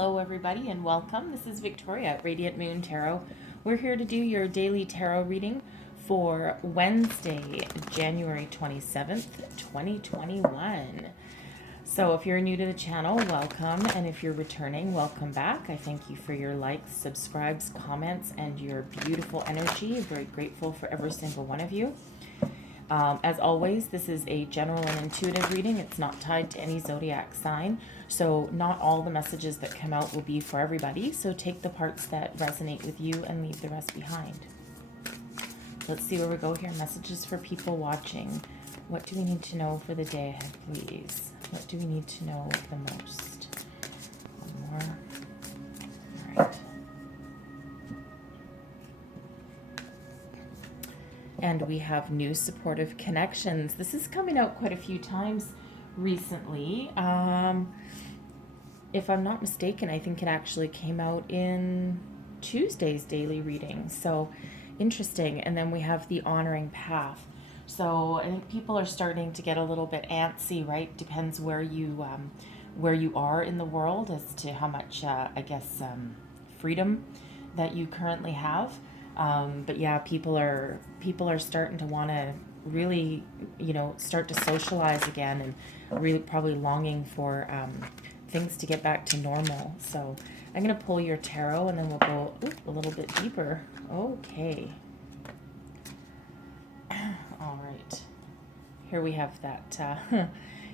Hello everybody and welcome. This is Victoria at Radiant Moon Tarot. We're here to do your daily tarot reading for Wednesday, January 27th, 2021. So if you're new to the channel, welcome, and if you're returning, welcome back. I thank you for your likes, subscribes, comments, and your beautiful energy. I'm very grateful for every single one of you. As always, this is a general and intuitive reading. It's not tied to any zodiac sign, so not all the messages that come out will be for everybody. So take the parts that resonate with you and leave the rest behind. Let's see where we go here. Messages for people watching. What do we need to know for the day ahead, please? What do we need to know the most? One more. All right. And we have new supportive connections. This is coming out quite a few times recently. If I'm not mistaken, I think it actually came out in Tuesday's daily reading. So interesting. And then we have the honoring path. So I think people are starting to get a little bit antsy, right? Depends where you are in the world as to how much, freedom that you currently have. But yeah, people are starting to want to really, start to socialize again, and really probably longing for things to get back to normal. So I'm going to pull your tarot and then we'll go a little bit deeper. Okay. All right. Here we have that.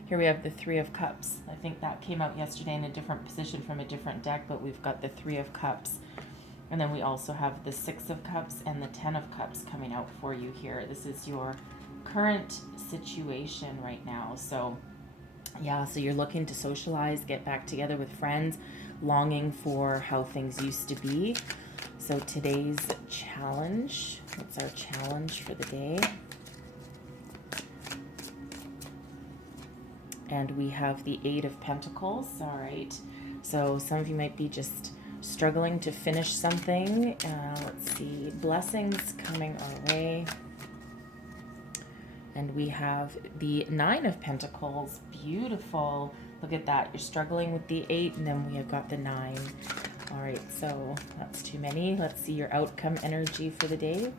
Here we have the Three of Cups. I think that came out yesterday in a different position from a different deck, but we've got the Three of Cups. And then we also have the Six of Cups and the Ten of Cups coming out for you here. This is your current situation right now. So yeah, so you're looking to socialize, get back together with friends, longing for how things used to be. So today's challenge, what's our challenge for the day? And we have the Eight of Pentacles. All right. So some of you might be just struggling to finish something. Let's see, blessings coming our way. And we have the Nine of Pentacles. Beautiful. Look at that. You're struggling with the Eight, and then we have got the Nine. All right, so that's too many. Let's see your outcome energy for the day.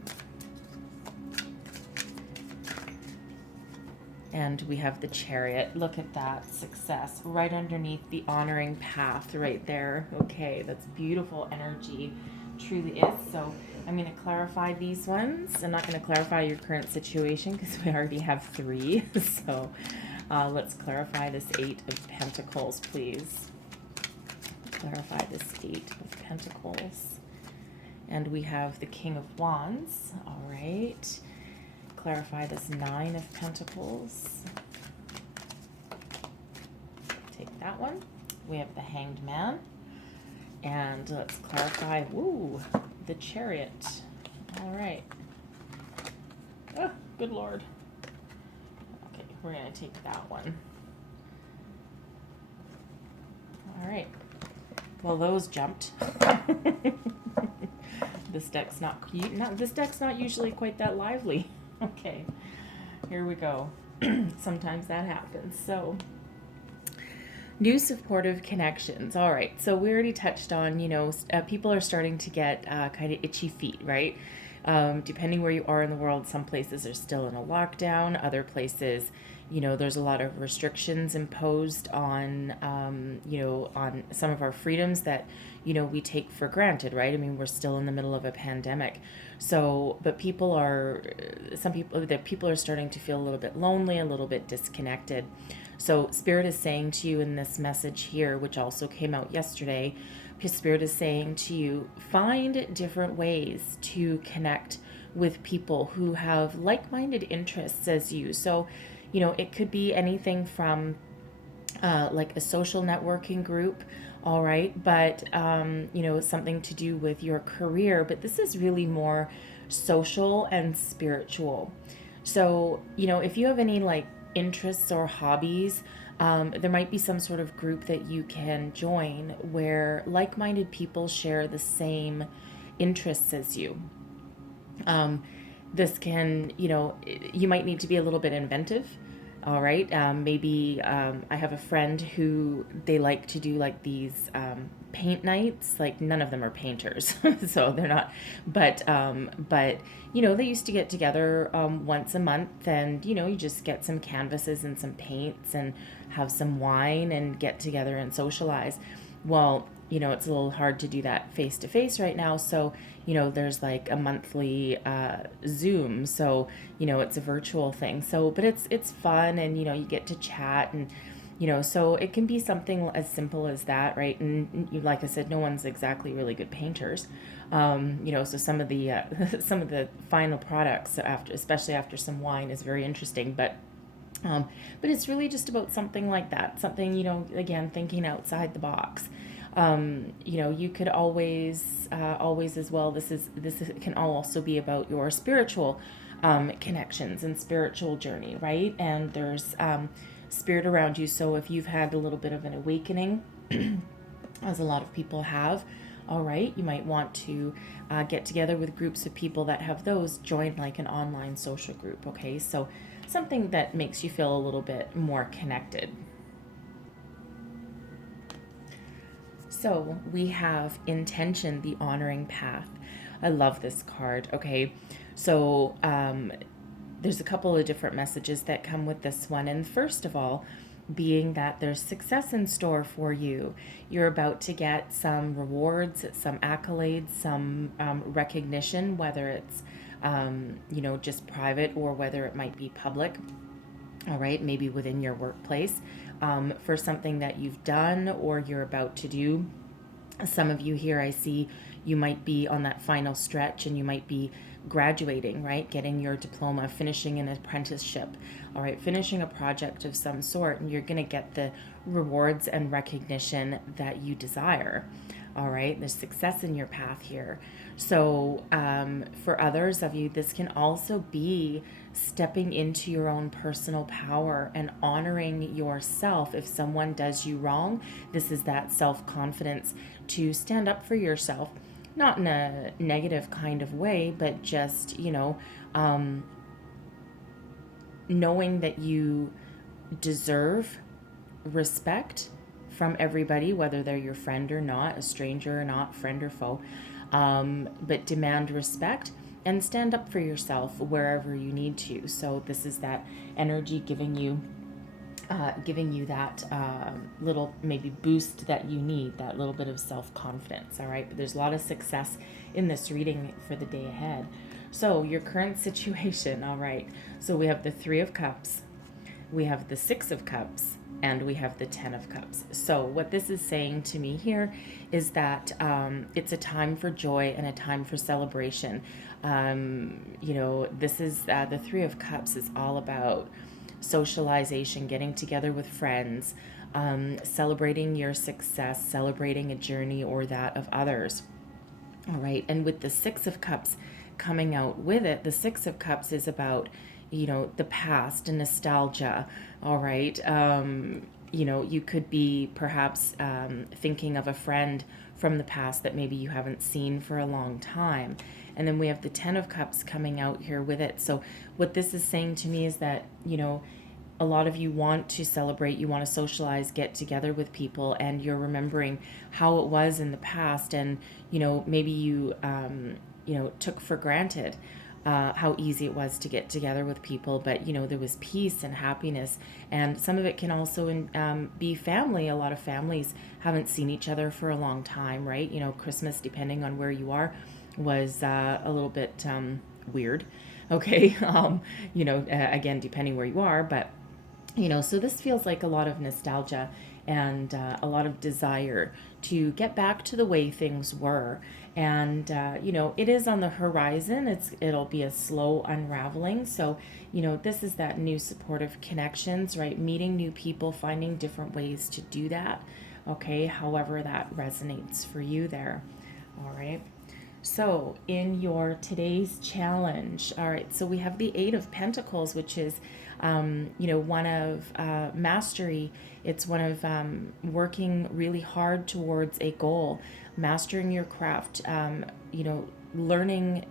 And we have the Chariot. Look at that. Success. Right underneath the honoring path right there. Okay, that's beautiful energy. Truly is. So I'm going to clarify these ones. I'm not going to clarify your current situation because we already have three. So let's clarify this Eight of Pentacles, please. Clarify this Eight of Pentacles. And we have the King of Wands. All right. Clarify this Nine of Pentacles. Take that one. We have the Hanged Man. And let's clarify, the Chariot. All right. Oh, good Lord. Okay, we're going to take that one. All right. Well, those jumped. This deck's not usually quite that lively. Okay, here we go. Sometimes that happens. So, new supportive connections. All right, so we already touched on, people are starting to get kind of itchy feet, right? Depending where you are in the world, some places are still in a lockdown. Other places, there's a lot of restrictions imposed on, on some of our freedoms that, we take for granted, right? I mean, we're still in the middle of a pandemic. So, but people are starting to feel a little bit lonely, a little bit disconnected. So Spirit is saying to you in this message here, which also came out yesterday, Spirit is saying to you, find different ways to connect with people who have like-minded interests as you. So, it could be anything from like a social networking group, all right, but, something to do with your career, but this is really more social and spiritual. So, if you have any like interests or hobbies, there might be some sort of group that you can join where like-minded people share the same interests as you. This can, you might need to be a little bit inventive. All right. Maybe I have a friend who they like to do like these paint nights. Like none of them are painters, so they're not. But they used to get together once a month, and you just get some canvases and some paints and have some wine and get together and socialize. Well, it's a little hard to do that face to face right now. So, there's like a monthly Zoom. So, it's a virtual thing. So, but it's fun, and you get to chat, and so it can be something as simple as that, right? And like I said, no one's exactly really good painters. So some of the some of the final products after, especially after some wine, is very interesting. But it's really just about something like that. Something, again, thinking outside the box. You could always as well. This can also be about your spiritual connections and spiritual journey, right? And there's spirit around you. So if you've had a little bit of an awakening, as a lot of people have, all right, you might want to get together with groups of people that have those. Join like an online social group. Okay, so something that makes you feel a little bit more connected. So we have intention, the honoring path. I love this card. Okay, so there's a couple of different messages that come with this one. And first of all, being that there's success in store for you. You're about to get some rewards, some accolades, some recognition, whether it's just private or whether it might be public. All right, maybe within your workplace, for something that you've done or you're about to do. Some of you here, I see you might be on that final stretch, and you might be graduating, right? Getting your diploma, finishing an apprenticeship, all right, finishing a project of some sort, and you're going to get the rewards and recognition that you desire. All right, there's success in your path here. So for others of you, this can also be stepping into your own personal power and honoring yourself. If someone does you wrong, this is that self-confidence to stand up for yourself, not in a negative kind of way, but just, knowing that you deserve respect from everybody, whether they're your friend or not, a stranger or not, friend or foe, but demand respect and stand up for yourself wherever you need to. So this is that energy giving you that little maybe boost that you need, that little bit of self-confidence. All right, but there's a lot of success in this reading for the day ahead. So your current situation. All right, so we have the 3 of Cups, we have the 6 of Cups, and we have the 10 of Cups. So what this is saying to me here is that it's a time for joy and a time for celebration. This is the 3 of Cups is all about socialization, getting together with friends, celebrating your success, celebrating a journey or that of others. All right, and with the 6 of Cups coming out with it, the 6 of Cups is about the past and nostalgia. All right, you could be perhaps thinking of a friend from the past that maybe you haven't seen for a long time. And then we have the 10 of Cups coming out here with it. So what this is saying to me is that, a lot of you want to celebrate, you want to socialize, get together with people, and you're remembering how it was in the past. And, maybe you, took for granted how easy it was to get together with people. But, there was peace and happiness. And some of it can also be family. A lot of families haven't seen each other for a long time, right? Christmas, depending on where you are, was a little bit weird. Okay. Again, depending where you are, but so this feels like a lot of nostalgia and a lot of desire to get back to the way things were. And, it is on the horizon. It'll be a slow unraveling. So, this is that new supportive connections, right? Meeting new people, finding different ways to do that. Okay. However that resonates for you there. All right. So in your today's challenge, all right, so we have the 8 of Pentacles, which is, one of mastery. It's one of working really hard towards a goal, mastering your craft, learning,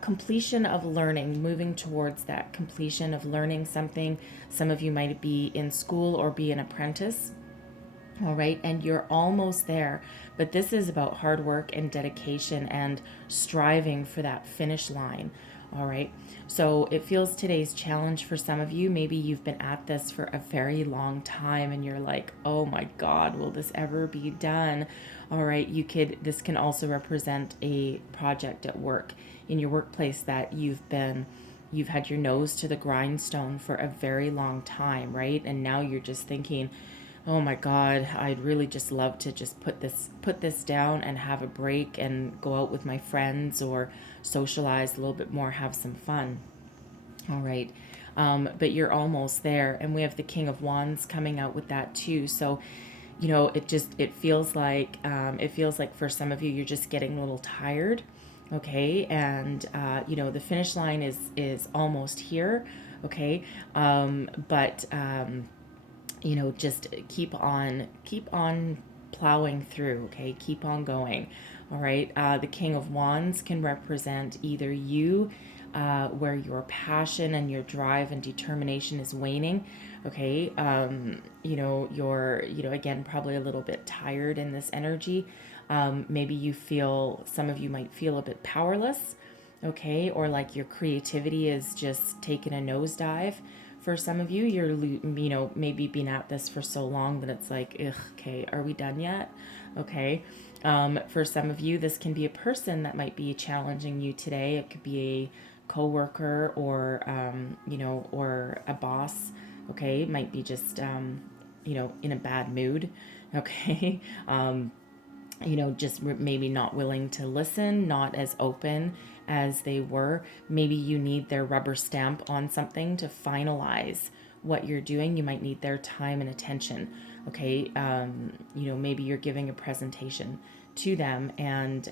completion of learning, moving towards that completion of learning something. Some of you might be in school or be an apprentice. All right, and you're almost there, but this is about hard work and dedication and striving for that finish line. All right, so it feels today's challenge for some of you. Maybe you've been at this for a very long time and you're like, oh my God, will this ever be done? All right, this can also represent a project at work, in your workplace, that you've had your nose to the grindstone for a very long time, right? And now you're just thinking, oh my God, I'd really just love to just put this down and have a break and go out with my friends or socialize a little bit more, have some fun. All right. But you're almost there. And we have the King of Wands coming out with that too. So, it feels like for some of you, you're just getting a little tired. Okay. And, the finish line is almost here. Okay. Just keep on plowing through. Okay, keep on going. All right. The King of Wands can represent either you, where your passion and your drive and determination is waning. Okay. You're again probably a little bit tired in this energy. Maybe some of you might feel a bit powerless. Okay, or like your creativity is just taking a nosedive. For some of you, you're maybe been at this for so long that it's like, ugh, okay, are we done yet? Okay. For some of you, this can be a person that might be challenging you today. It could be a coworker or or a boss. Okay, it might be just in a bad mood. Okay. Just maybe not willing to listen, not as open as they were. Maybe you need their rubber stamp on something to finalize what you're doing. You might need their time and attention. Okay. Maybe you're giving a presentation to them and,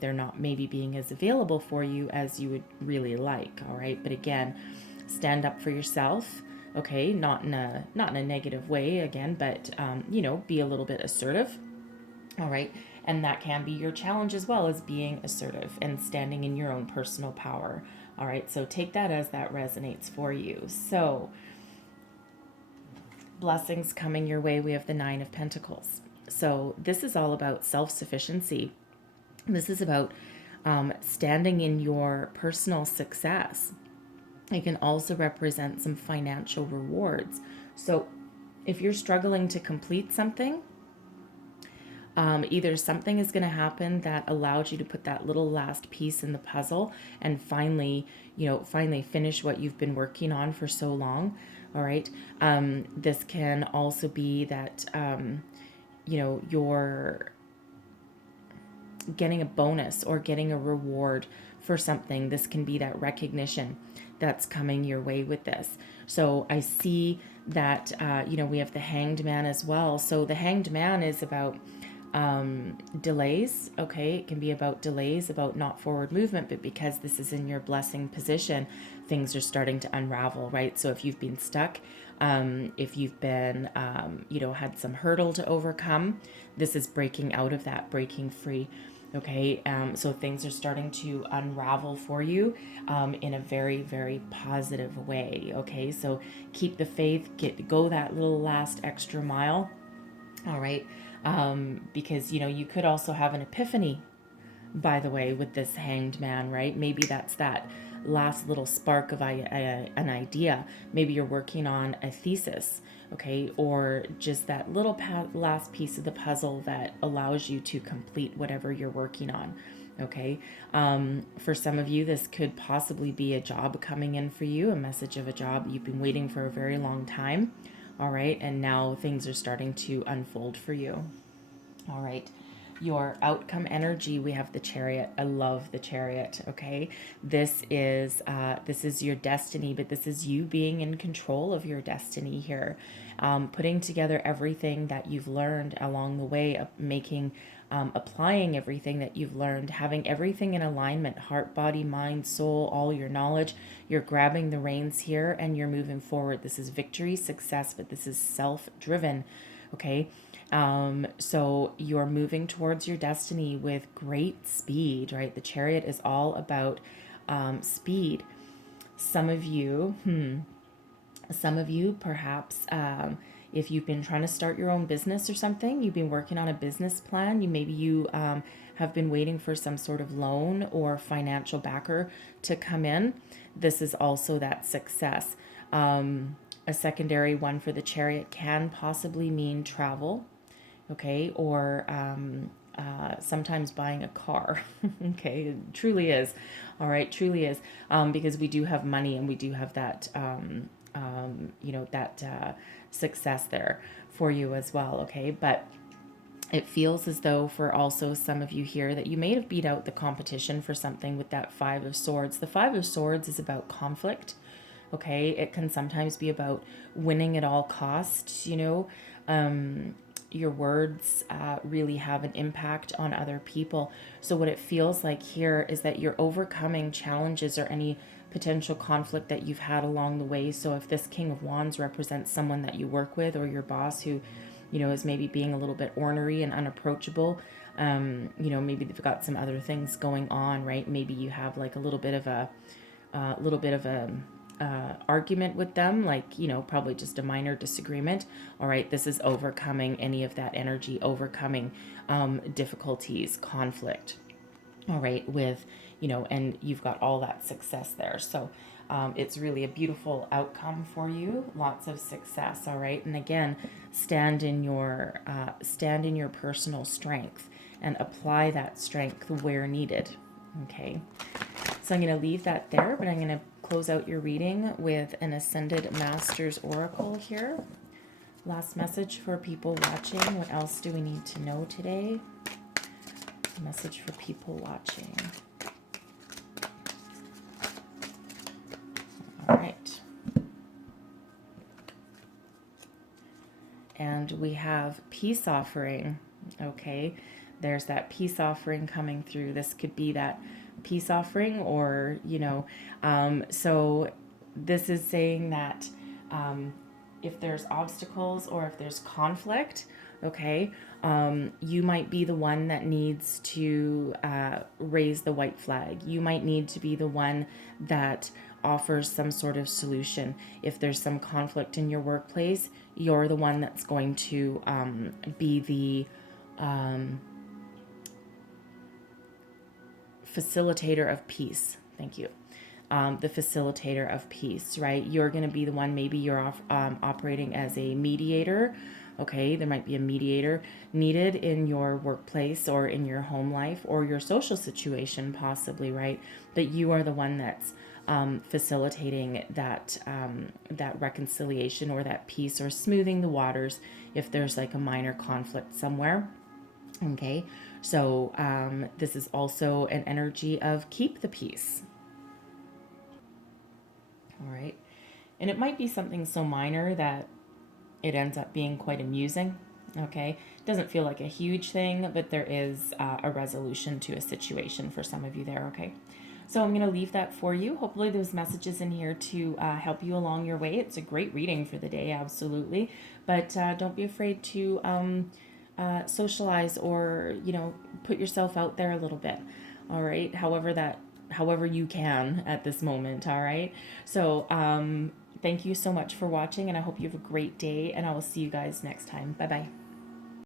they're not maybe being as available for you as you would really like. All right. But again, stand up for yourself. Okay. Not in a negative way again, but, be a little bit assertive. All right. And that can be your challenge as well, as being assertive and standing in your own personal power. All right. So take that as that resonates for you. So blessings coming your way. We have the Nine of Pentacles. So this is all about self-sufficiency. This is about standing in your personal success. It can also represent some financial rewards. So if you're struggling to complete something, either something is going to happen that allows you to put that little last piece in the puzzle and finally finish what you've been working on for so long. All right. This can also be that, you're getting a bonus or getting a reward for something. This can be that recognition that's coming your way with this. So I see that, we have the Hanged Man as well. So the Hanged Man is about delays. Okay, it can be about delays, about not forward movement, but because this is in your blessing position, things are starting to unravel, right? So if you've been stuck, if you've been had some hurdle to overcome, this is breaking out of that, breaking free. Okay, so things are starting to unravel for you in a very, very positive way. Okay, so keep the faith, go that little last extra mile. All right. Because, you could also have an epiphany, by the way, with this Hanged Man, right? Maybe that's that last little spark of an idea. Maybe you're working on a thesis, okay? Or just that little last piece of the puzzle that allows you to complete whatever you're working on, okay? For some of you, this could possibly be a job coming in for you, a message of a job you've been waiting for a very long time. All right, and now things are starting to unfold for you. All right, your outcome energy, we have the Chariot. I love the Chariot. Okay, this is your destiny, but this is you being in control of your destiny here, putting together everything that you've learned along the way, of applying everything that you've learned, having everything in alignment, heart, body, mind, soul, all your knowledge. You're grabbing the reins here and you're moving forward. This is victory, success, but this is self-driven. Okay. So you're moving towards your destiny with great speed, right? The Chariot is all about speed. Some of you, perhaps, if you've been trying to start your own business or something, you've been working on a business plan, you have been waiting for some sort of loan or financial backer to come in. This is also that success. A secondary one for the Chariot can possibly mean travel, okay, or sometimes buying a car. Okay, it truly is. All right, truly is, because we do have money and we do have that, that success there for you as well. Okay, but it feels as though for also some of you here that you may have beat out the competition for something with that Five of Swords. The Five of Swords is about conflict. Okay, it can sometimes be about winning at all costs, your words really have an impact on other people. So what it feels like here is that you're overcoming challenges or any potential conflict that you've had along the way. So if this King of Wands represents someone that you work with or your boss who, is maybe being a little bit ornery and unapproachable, maybe they've got some other things going on, right? Maybe you have like a little bit of a argument with them, like, probably just a minor disagreement. All right, this is overcoming any of that energy, overcoming difficulties, conflict. All right, with, and you've got all that success there. So it's really a beautiful outcome for you, lots of success. All right, and again, stand in your personal strength and apply that strength where needed. Okay, so I'm going to leave that there, but I'm going to close out your reading with an Ascended Masters Oracle here. Last message for people watching. What else do we need to know today? Message for people watching. All right. And we have peace offering. Okay. There's that peace offering coming through. This could be that peace offering, or so this is saying that if there's obstacles or if there's conflict, okay, you might be the one that needs to raise the white flag. You might need to be the one that offers some sort of solution. If there's some conflict in your workplace, you're the one that's going to be the facilitator of peace. Thank you. The facilitator of peace, right? You're going to be the one, maybe you're operating as a mediator. Okay, there might be a mediator needed in your workplace or in your home life or your social situation possibly, right? But you are the one that's facilitating that reconciliation or that peace, or smoothing the waters if there's like a minor conflict somewhere. Okay, so this is also an energy of keep the peace. All right, and it might be something so minor that it ends up being quite amusing. Okay, it doesn't feel like a huge thing, but there is a resolution to a situation for some of you there. Okay, so I'm going to leave that for you. Hopefully those messages in here to help you along your way. It's a great reading for the day, absolutely, but don't be afraid to socialize or put yourself out there a little bit. All right, however you can at this moment. All right, so thank you so much for watching, and I hope you have a great day, and I will see you guys next time. Bye bye.